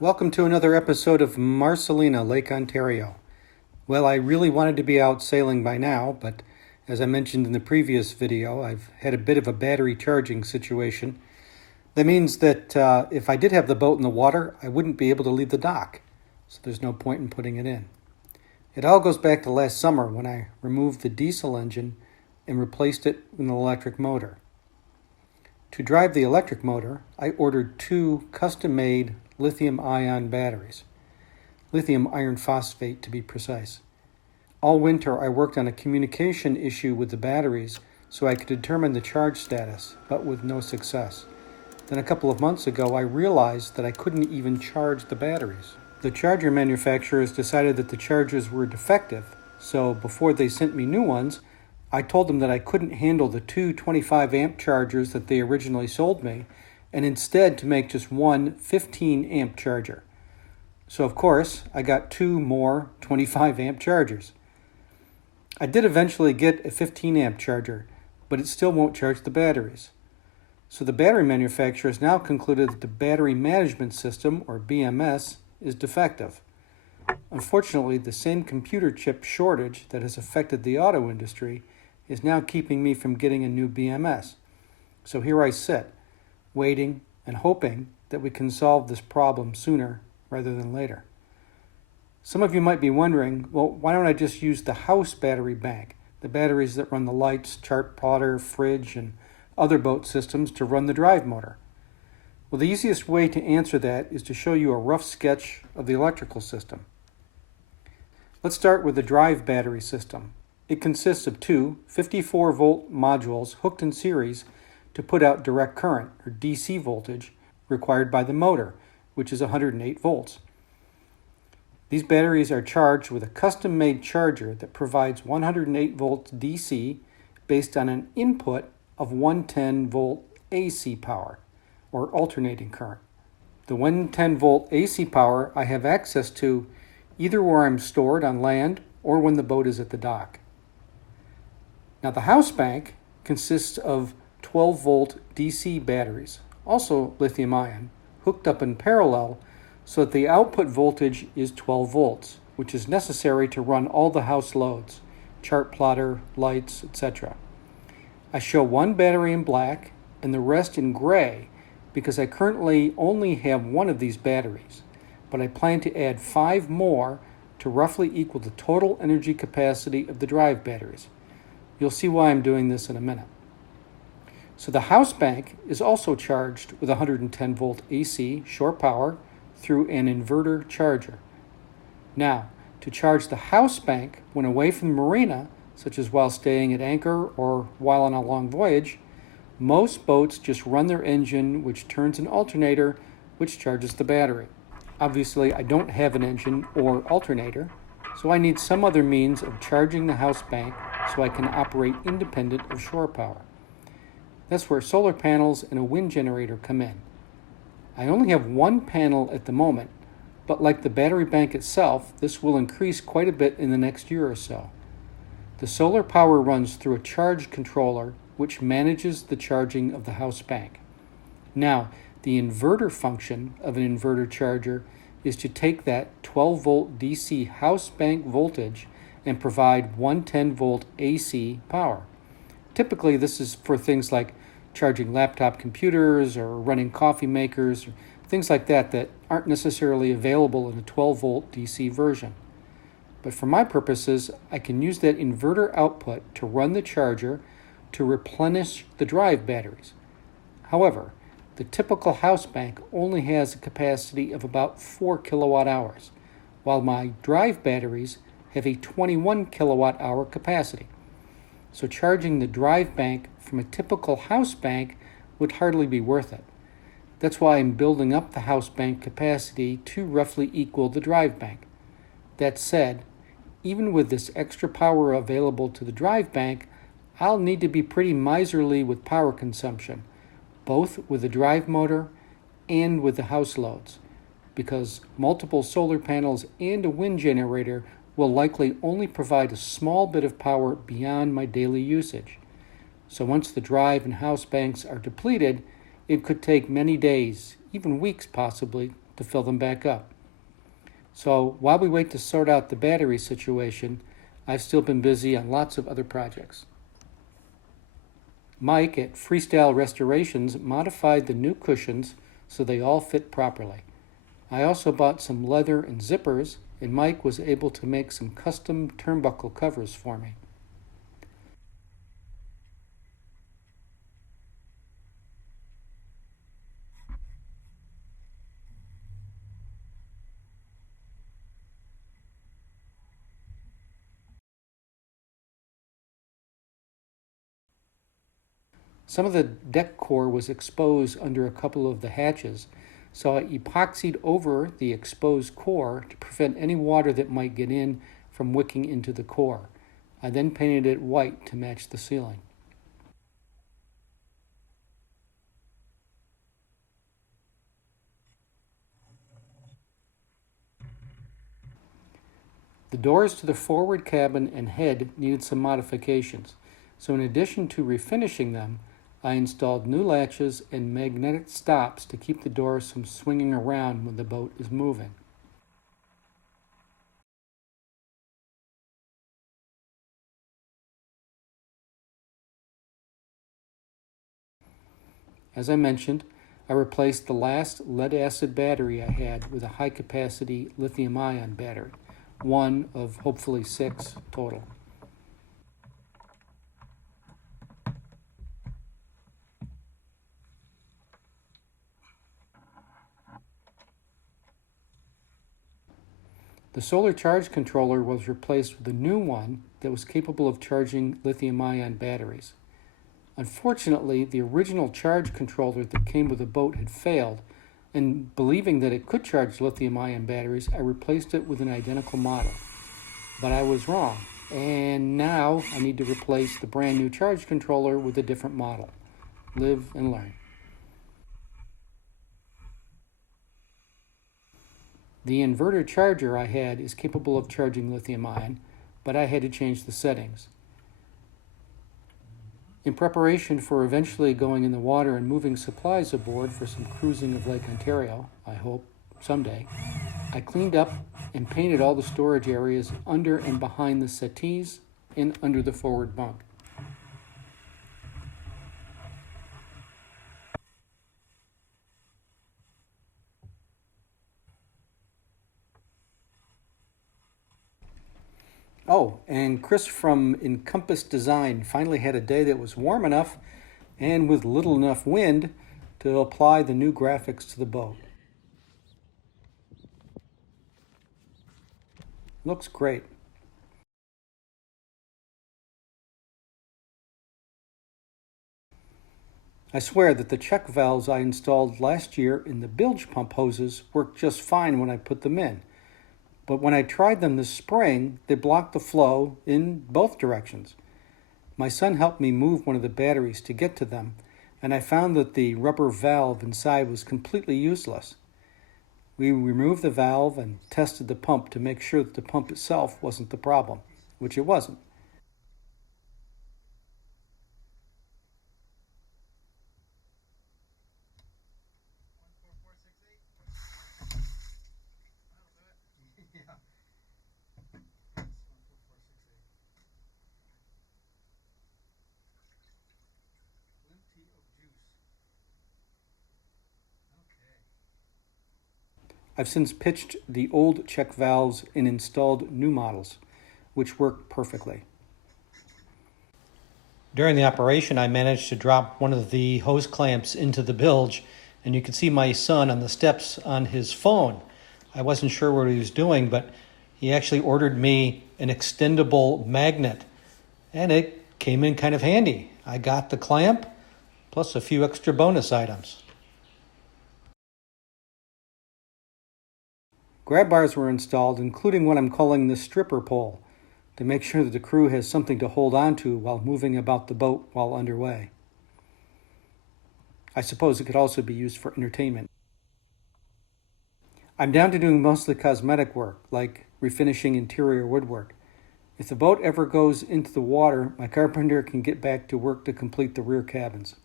Welcome to another episode of Marcelina, Lake Ontario. Well, I really wanted to be out sailing by now, but as I mentioned in the previous video, I've had a bit of a battery charging situation. That means that if I did have the boat in the water, I wouldn't be able to leave the dock, so there's no point in putting it in. It all goes back to last summer when I removed the diesel engine and replaced it with an electric motor. To drive the electric motor, I ordered two custom-made lithium-ion batteries, lithium iron phosphate to be precise. All winter I worked on a communication issue with the batteries so I could determine the charge status, but with no success. Then a couple of months ago I realized that I couldn't even charge the batteries. The charger manufacturers decided that the chargers were defective, so before they sent me new ones, I told them that I couldn't handle the two 25 amp chargers that they originally sold me, and instead to make just one 15 amp charger. So of course, I got two more 25 amp chargers. I did eventually get a 15 amp charger, but it still won't charge the batteries. So the battery manufacturer has now concluded that the battery management system, or BMS, is defective. Unfortunately, the same computer chip shortage that has affected the auto industry is now keeping me from getting a new BMS. So here I sit, waiting and hoping that we can solve this problem sooner rather than later. Some of you might be wondering, well, why don't I just use the house battery bank, the batteries that run the lights, chart plotter, fridge, and other boat systems to run the drive motor? Well, the easiest way to answer that is to show you a rough sketch of the electrical system. Let's start with the drive battery system. It consists of two 54-volt modules hooked in series to put out direct current, or DC voltage, required by the motor, which is 108 volts. These batteries are charged with a custom-made charger that provides 108 volts DC based on an input of 110-volt AC power, or alternating current. The 110-volt AC power I have access to either where I'm stored on land or when the boat is at the dock. Now the house bank consists of 12-volt DC batteries, also lithium-ion, hooked up in parallel so that the output voltage is 12 volts, which is necessary to run all the house loads, chart plotter, lights, etc. I show one battery in black and the rest in gray because I currently only have one of these batteries, but I plan to add 5 more to roughly equal the total energy capacity of the drive batteries. You'll see why I'm doing this in a minute. So the house bank is also charged with 110 volt AC shore power through an inverter charger. Now, to charge the house bank when away from the marina, such as while staying at anchor or while on a long voyage, most boats just run their engine, which turns an alternator, which charges the battery. Obviously, I don't have an engine or alternator, so I need some other means of charging the house bank so I can operate independent of shore power. That's where solar panels and a wind generator come in. I only have one panel at the moment, but like the battery bank itself, this will increase quite a bit in the next year or so. The solar power runs through a charge controller which manages the charging of the house bank. Now, the inverter function of an inverter charger is to take that 12-volt DC house bank voltage and provide 110-volt AC power. Typically, this is for things like charging laptop computers or running coffee makers, or things like that aren't necessarily available in a 12-volt DC version. But for my purposes, I can use that inverter output to run the charger to replenish the drive batteries. However, the typical house bank only has a capacity of about 4 kilowatt hours, while my drive batteries have a 21 kilowatt hour capacity. So charging the drive bank from a typical house bank would hardly be worth it. That's why I'm building up the house bank capacity to roughly equal the drive bank. That said, even with this extra power available to the drive bank, I'll need to be pretty miserly with power consumption, both with the drive motor and with the house loads, because multiple solar panels and a wind generator will likely only provide a small bit of power beyond my daily usage. So once the drive and house banks are depleted, it could take many days, even weeks possibly, to fill them back up. So while we wait to sort out the battery situation, I've still been busy on lots of other projects. Mike at Freestyle Restorations modified the new cushions so they all fit properly. I also bought some leather and zippers, and Mike was able to make some custom turnbuckle covers for me. Some of the deck core was exposed under a couple of the hatches, so I epoxied over the exposed core to prevent any water that might get in from wicking into the core. I then painted it white to match the ceiling. The doors to the forward cabin and head needed some modifications, so in addition to refinishing them, I installed new latches and magnetic stops to keep the doors from swinging around when the boat is moving. As I mentioned, I replaced the last lead-acid battery I had with a high-capacity lithium-ion battery, one of hopefully 6 total. The solar charge controller was replaced with a new one that was capable of charging lithium-ion batteries. Unfortunately, the original charge controller that came with the boat had failed, and believing that it could charge lithium-ion batteries, I replaced it with an identical model. But I was wrong, and now I need to replace the brand new charge controller with a different model. Live and learn. The inverter charger I had is capable of charging lithium-ion, but I had to change the settings. In preparation for eventually going in the water and moving supplies aboard for some cruising of Lake Ontario, I hope, someday, I cleaned up and painted all the storage areas under and behind the settees and under the forward bunk. Oh, and Chris from Encompass Design finally had a day that was warm enough and with little enough wind to apply the new graphics to the boat. Looks great. I swear that the check valves I installed last year in the bilge pump hoses worked just fine when I put them in. But when I tried them this spring, they blocked the flow in both directions. My son helped me move one of the batteries to get to them, and I found that the rubber valve inside was completely useless. We removed the valve and tested the pump to make sure that the pump itself wasn't the problem, which it wasn't. I've since pitched the old check valves and installed new models, which work perfectly. During the operation, I managed to drop one of the hose clamps into the bilge, and you can see my son on the steps on his phone. I wasn't sure what he was doing, but he actually ordered me an extendable magnet, and it came in kind of handy. I got the clamp, plus a few extra bonus items. Grab bars were installed, including what I'm calling the stripper pole, to make sure that the crew has something to hold on to while moving about the boat while underway. I suppose it could also be used for entertainment. I'm down to doing mostly cosmetic work, like refinishing interior woodwork. If the boat ever goes into the water, my carpenter can get back to work to complete the rear cabins.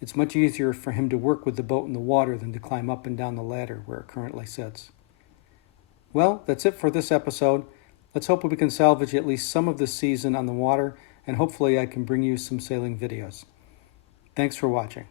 it's much easier for him to work with the boat in the water than to climb up and down the ladder where it currently sits. Well, that's it for this episode. Let's hope we can salvage at least some of this season on the water, and hopefully I can bring you some sailing videos. Thanks for watching.